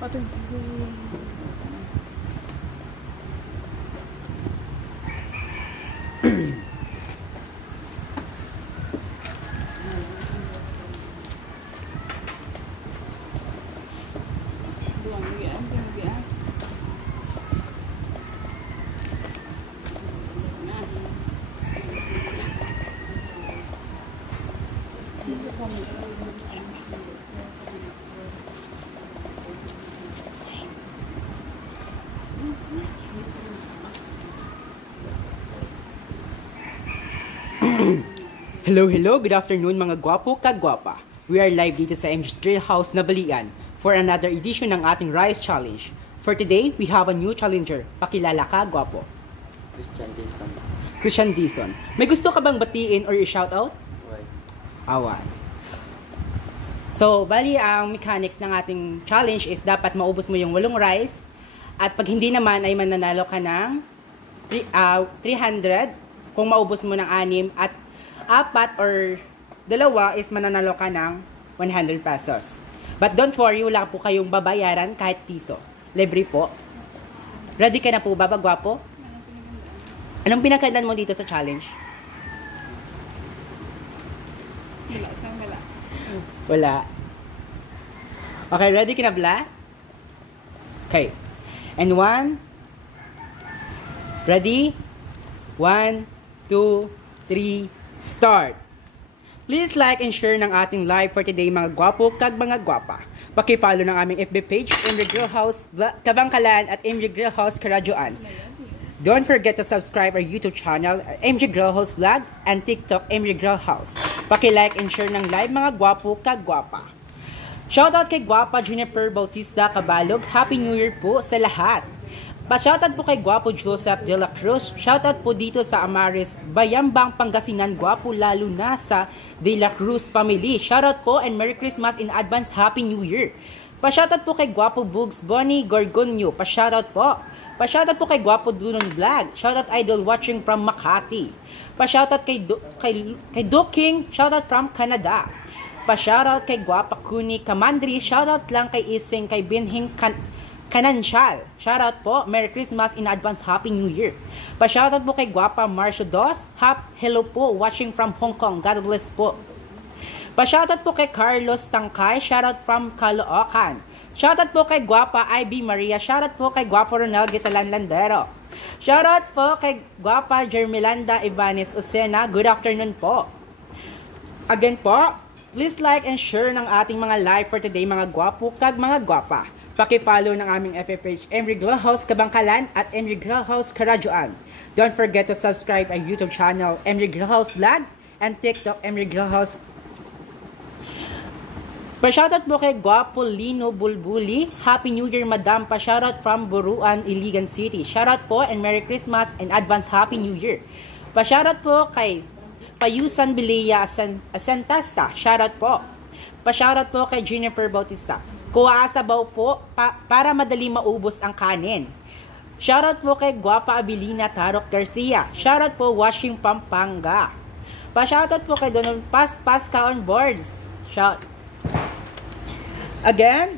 Patay. Hello, good afternoon mga gwapo kagwapa. We are live dito sa MJ's Grill House na Balian for another edition ng ating Rice Challenge. For today, we have a new challenger. Pakilala ka, gwapo. Christian Dison. May gusto ka bang batiin or i-shoutout? Awan. So, bali ang mechanics ng ating challenge is dapat maubos mo yung 8 rice at pag hindi naman ay mananalo ka ng 300 kung maubos mo ng 6 at 4 or 2 is mananalo ka ng 100 pesos. But don't worry, wala po kayong babayaran kahit piso. Libre po. Ready ka na po ba, gwapo? Anong pinagandaan mo dito sa challenge? Wala. Okay, ready ka na, Bla? Okay. And 1. Ready? 1, 2, 3, start! Please like and share ng ating live for today mga gwapo kag mga gwapa. Paki-follow ng aming FB page, MJ Grill House Kabangkalan at MJ Grill House Karadyoan. Don't forget to subscribe our YouTube channel, MJ Grill House Vlog, and TikTok, MJ Grill House. Paki-like and share ng live mga gwapo kag gwapa. Shoutout kay Gwapa Juniper Bautista Cabalog. Happy New Year po sa lahat. Pa-shoutout po kay Gwapo Joseph De La Cruz. Shoutout po dito sa Amaris, Bayambang, Pangasinan. Gwapo lalo na sa De La Cruz family. Shoutout po and Merry Christmas in advance. Happy New Year. Pa-shoutout po kay Gwapo Bugs Bonnie Gorgonio. Pa-shoutout po. Pa-shoutout po kay Gwapo Dunon Vlog. Shoutout Idol watching from Makati. Pa-shoutout kay Doking. Shoutout from Canada. Pa-shoutout kay Gwapa Kuni Kamandri. Shoutout lang kay Ising, kay Binhing Kanansyal. Shoutout po. Merry Christmas in advance. Happy New Year. Pa-shoutout po kay Gwapa Marcio Dos. Hello po. Watching from Hong Kong. God bless po. Pa-shoutout po kay Carlos Tangkay. Shoutout from Caloocan. Shoutout po kay Gwapa IB Maria. Shoutout po kay Gwapa Ronel Gitalan Landero. Shoutout po kay Gwapa Jermelanda Ibanez Osena. Good afternoon po. Again po, please like and share ng ating mga live for today mga gwapo kag mga gwapa. Paki-follow ng aming FB page, MJ Grill House Kabangkalan at MJ Grill House Karadyoan. Don't forget to subscribe our YouTube channel, MJ Grill House Vlog, and TikTok, MJ Grill House. Pa-shoutout po kay Gwapo Lino Bulbuli. Happy New Year, Madam. Pa-shoutout from Buruan, Iligan City. Shoutout po and Merry Christmas and advance Happy New Year. Pa-shoutout po kay Payusan Bilea Asentasta. Shoutout po. Pa-shoutout po kay Juniper Bautista. Kuha sabaw po para madali maubos ang kanin. Shoutout po kay Gwapa Abilina Tarok Garcia. Shoutout po Washing Pampanga. Pa-shoutout po kay Donald Pasca on boards. Shout. Again,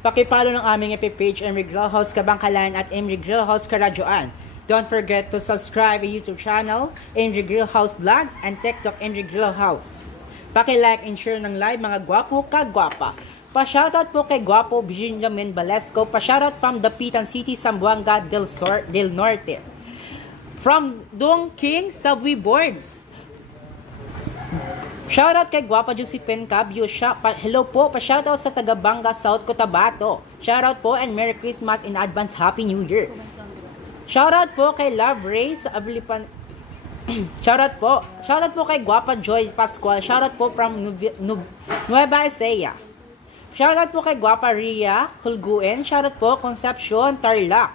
paki-follow ng aming FB page, MJ Grill House Kabangkalan at MJ Grill House Karadyoan. Don't forget to subscribe our YouTube channel, MJ Grill House Vlog, and TikTok, MJ Grill House. Paki-like and share ng live mga gwapo kagwapa. Pa-shoutout po kay Gwapo Benjamin Balesco. Pa-shoutout from Dapitan City, Zamboanga del Norte. From Dong King Subway Boards. Shoutout kay Gwapa Josephine Cabio. Hello po. Pa-shoutout sa Tagabanga, South Cotabato. Shoutout po and Merry Christmas in advance. Happy New Year. Shoutout po kay Love Ray sa Abilipan. Shoutout po kay Gwapa Joy Pascual. Shoutout po from Nueva Ecija. Shoutout po kay Gwapa Ria Hulguen. Shoutout po Concepcion Tarlac.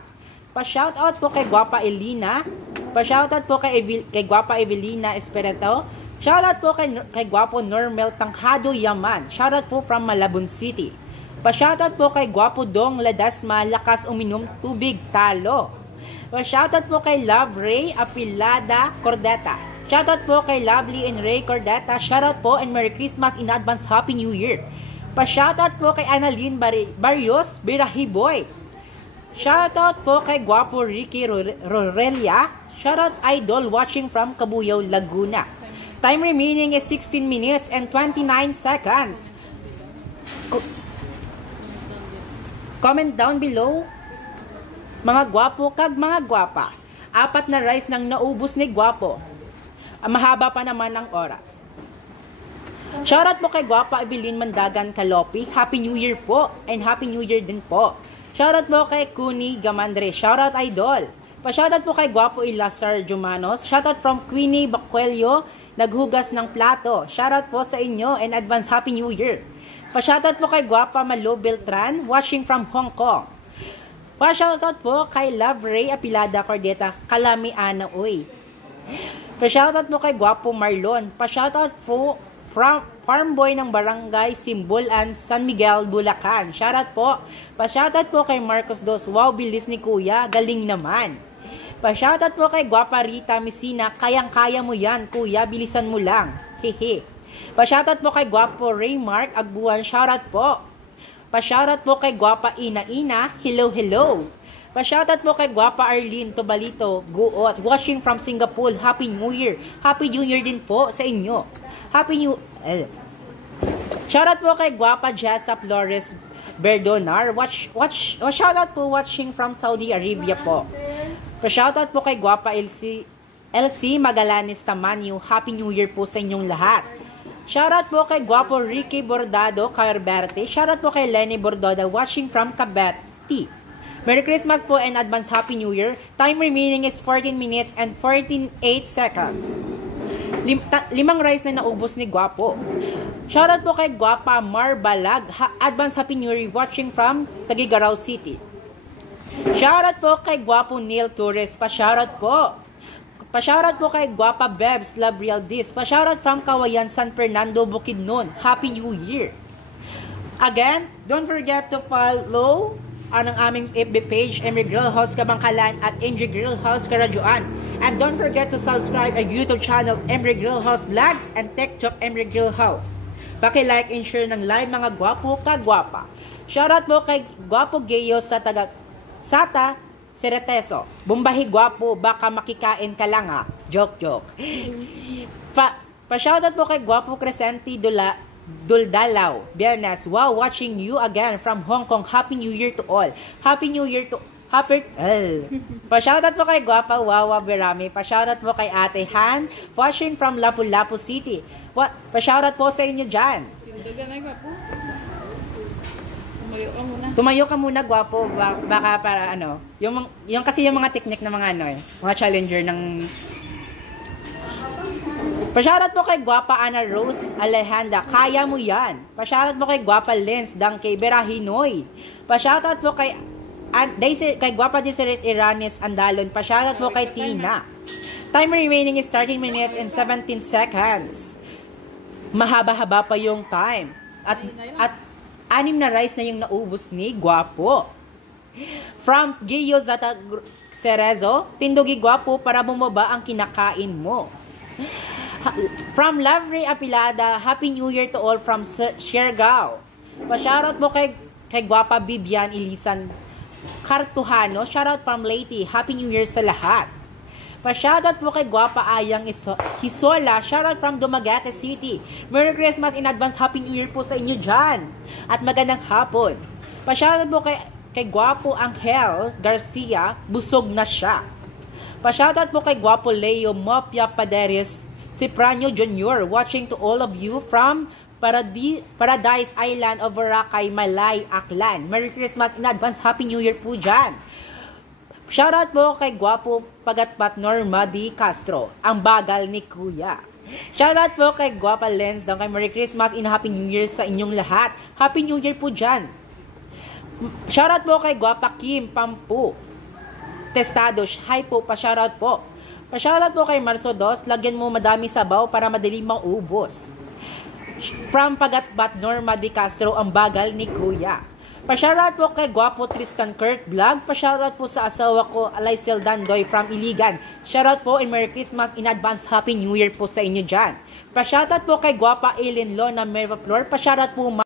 Pa-shoutout po kay Gwapa Elina. Pa-shoutout po kay Gwapa Evelina Esperanto. Shoutout po kay Gwapo Normel Tanghado Yaman. Shoutout po from Malabon City. Pa-shoutout po kay Gwapo Dong Ladasma Lakas Uminom Tubig Talo. Pa-shoutout po kay Love Ray Apilada Cordeta. Shoutout po kay Lovely and Ray Cordeta. Shoutout po and Merry Christmas in advance. Happy New Year. Pa-shoutout po kay Annalyn Barrios Birahiboy. Shoutout po kay Guapo Ricky Rorelia. Shoutout idol watching from Cabuyao, Laguna. Time remaining is 16 minutes and 29 seconds. Comment down below, mga gwapo kag mga gwapa. 4 na rice nang naubos ni Guapo. Mahaba pa naman ang oras. Shoutout po kay Guapa Evelyn Mandagan Kalopi. Happy New Year po. And Happy New Year din po. Shoutout po kay Kuni Gamandre. Shoutout idol. Pa-shoutout po kay Guapo Ilasar Jumanos. Shoutout from Queenie Bacuelio. Naghugas ng plato. Shoutout po sa inyo and advance Happy New Year. Pa-shoutout po kay Guapa Malo Beltran. Watching from Hong Kong. Pa-shoutout po kay Love Ray Apilada Cordeta Kalamiana Uy. Pa-shoutout po kay Guapo Marlon. Pa-shoutout po from farm boy ng barangay Simbolan, San Miguel, Bulacan. Shoutout po. Pa-shoutout po kay Marcos Dos. Wow, bilis ni Kuya. Galing naman. Pa-shoutout po kay Guapa Rita Messina. Kayang-kaya mo yan, Kuya. Bilisan mo lang. Hehe. Pa-shoutout po kay Guapo Raymark Agbuan. Shoutout po. Pa-shoutout po kay Guapa Ina Ina. Hello, hello. Pa-shoutout po kay Guapa Arlene Tobalito Guot. Watching from Singapore. Happy New Year. Happy New Year din po sa inyo. Happy New... Shoutout po kay Guapa Jessa Flores Berdonar. Shoutout po watching from Saudi Arabia po. Pa-shoutout po kay Guapa LC Magalanes Tamanyo. Happy New Year po sa inyong lahat. Shoutout po kay Guapo Ricky Bordado Carberte. Shoutout po kay Lenny Bordado watching from Cavite. Merry Christmas po and advance Happy New Year. Time remaining is 14 minutes and 48 seconds. 5 rice na naubos ni Guapo. Shoutout po kay Guapa Marbalag. Advance Happy New Year watching from Tagigaraw City. Shoutout po kay Guapo Neil Torres. Pa-shoutout po. Pa-shoutout po kay Guapa Bebs Labriel Dis. Pa-shoutout from Kawayan, San Fernando, Bukidnon. Happy New Year. Again, don't forget to follow ang aming FB page, Emery Grill House Kabangkalan at Emery Grill House Karadjuan. And don't forget to subscribe our YouTube channel, Emery Grill House Vlog, and TikTok, Emery Grill House. Paki-like and share ng live mga gwapo kagwapa. Shoutout po kay Guapo Gayo sa Sata Sereteso. Bumbahi Guapo, baka makikain ka lang ha. Joke. Pa-shoutout po kay Guapo Crescenti Duldalaw. Biernes. Wow, watching you again from Hong Kong. Happy New Year to all. Happy New Year to... Pa-shoutout po kay Guapa Wawa Berami. Pa-shoutout po kay Ate Han. Watching from Lapu-Lapu City. Pa-shoutout po sa inyo dyan. Tumayo ka muna, Guapo. Baka para ano. Yung kasi yung mga technique ng mga ano mga challenger ng... Pa-shoutout po kay Guapa Ana Rose Alejandra. Kaya mo yan. Pa-shoutout po kay Guapa Lens Dangke Berahinoy. Pa-shoutout po kay Guapa Desires Iranes Andalon. Pa-shoutout po kay Tina. Time remaining is 13 minutes and 17 seconds. Mahaba-haba pa yung time. At 6 na rice na yung naubos ni Guapo. From Gio Zata Cerezo, tindugi Guapo para bumaba ang kinakain mo. From Lovely Apilada, Happy New Year to all from Siargao. Pa-shoutout po kay Guapa Bibian Ilisan Cartuhano. Shoutout from Leyte. Happy New Year sa lahat. Pa-shoutout po kay Guapa Ayang Hisola. Shoutout from Dumaguete City. Merry Christmas in advance. Happy New Year po sa inyo dyan. At magandang hapon. Pa-shoutout po kay Guapo Angel Garcia. Busog na siya. Pa-shoutout po kay Guapo Leo Mopia Paderes Cipranyo Jr. Watching to all of you from Paradise Island of Boracay, Malay, Aklan. Merry Christmas in advance. Happy New Year po dyan. Shoutout po kay Guapo Pagatpat Norma D. Castro. Ang bagal ni Kuya. Shoutout po kay Guapa Lens. Kay Merry Christmas and Happy New Year sa inyong lahat. Happy New Year po dyan. Shoutout po kay Guapa Kim Pampu Testados. Hi po, pa-shoutout po. Pa-shoutout po kay Marso Dos. Lagyan mo madami sabaw para madali maubos. From Pagatbat Norma D. Castro, ang bagal ni Kuya. Pa-shoutout po kay Guapo Tristan Kirk Vlog. Pa-shoutout po sa asawa ko, Alaisel Dandoy from Iligan. Shoutout po and Merry Christmas in advance. Happy New Year po sa inyo dyan. Pa-shoutout po kay Guapa Eileen Lona Merva Flor. Pa-shoutout po